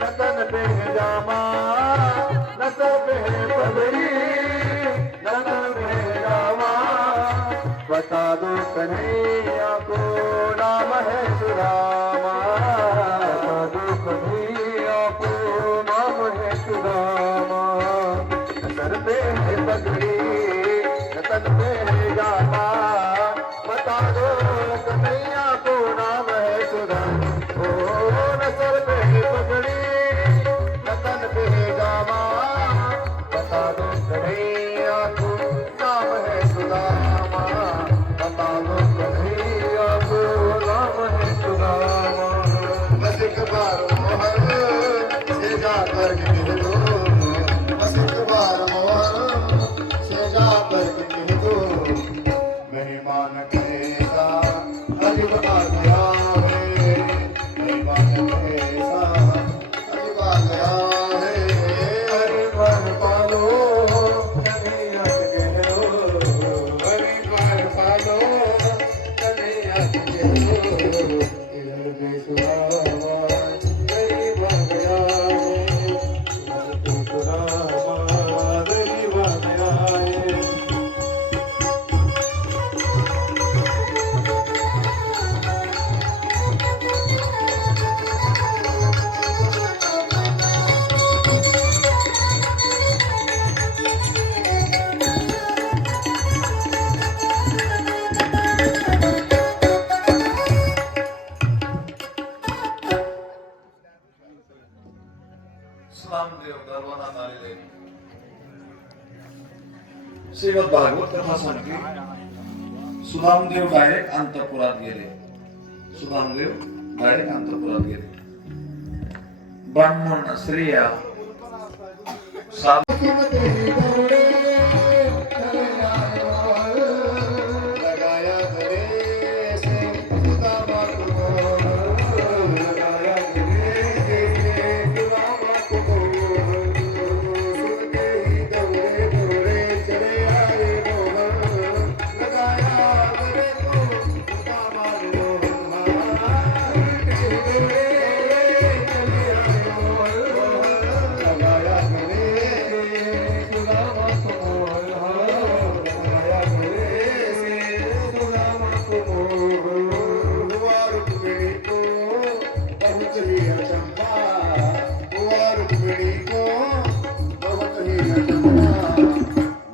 Qatar बेरामा कनामा बता दो कैया को नाम हैश्वा दुकाम हैश रामा कतर में Yeah. इस्लाम देव गर्वना तारी ले श्रीमद भागवत कथा सांगते सुदामदेव डायरेक्ट अंतपुरात गेले सुदामदेव डायरेक्ट अंतपुरात गेले ब्राह्मण स्त्रिया साधू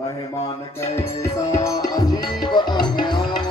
मेहमान कैसा अजीब आ गया